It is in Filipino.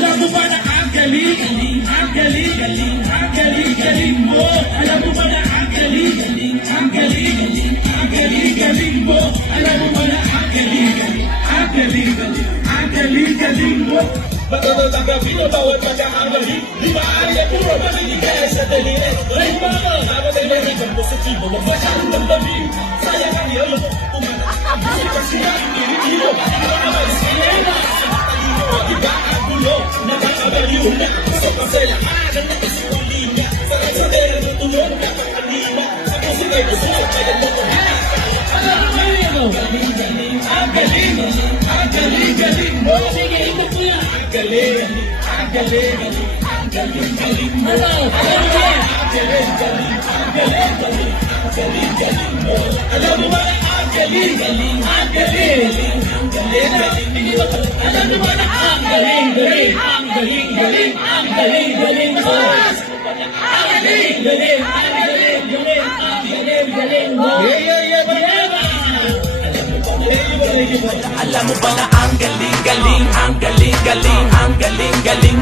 Alam mo ba na ang galing, ang galing, ang galing, galing mo? Alam mo ba na ang galing, ang galing, ang galing, galing mo? Alam mo ba na ang galing, ang galing, ang galing, galing mo? Matataw ang gabi mo, bawat pagkakamali. Di ba ay puro maliligaya sa daliri? Ay mama, dapat ay meron kang positibo. Huwag masyadong damdamin. Sayang ang iyong umanat. Kasi ang inirito, ano naman sinema? Iba ang gulo, nakakabaliw na. Gusto ka sa lahat, ang nakasuling na. Sa kasadera ng tulong, napakalima. Sa musika ay gusto, kaya mo ko na. Ang galing, ang galing, galing mo. Sige, ikot mo yan. Ang galing, ang galing, ang galing, galing mo. Ang galing, galing, ang galing, galing, ang galing, galing mo. Alam mo ba na ang galing, galing, ang galing, ang galing, galing mo. Alam mo ba na ang galing, galing, ang galing, galing, ang galing, galing mo. Ang galing, galing, ang galing, galing, ang galing, galing mo. Alam mo ba na ang galing, galing, ang galing, galing, ang galing, galing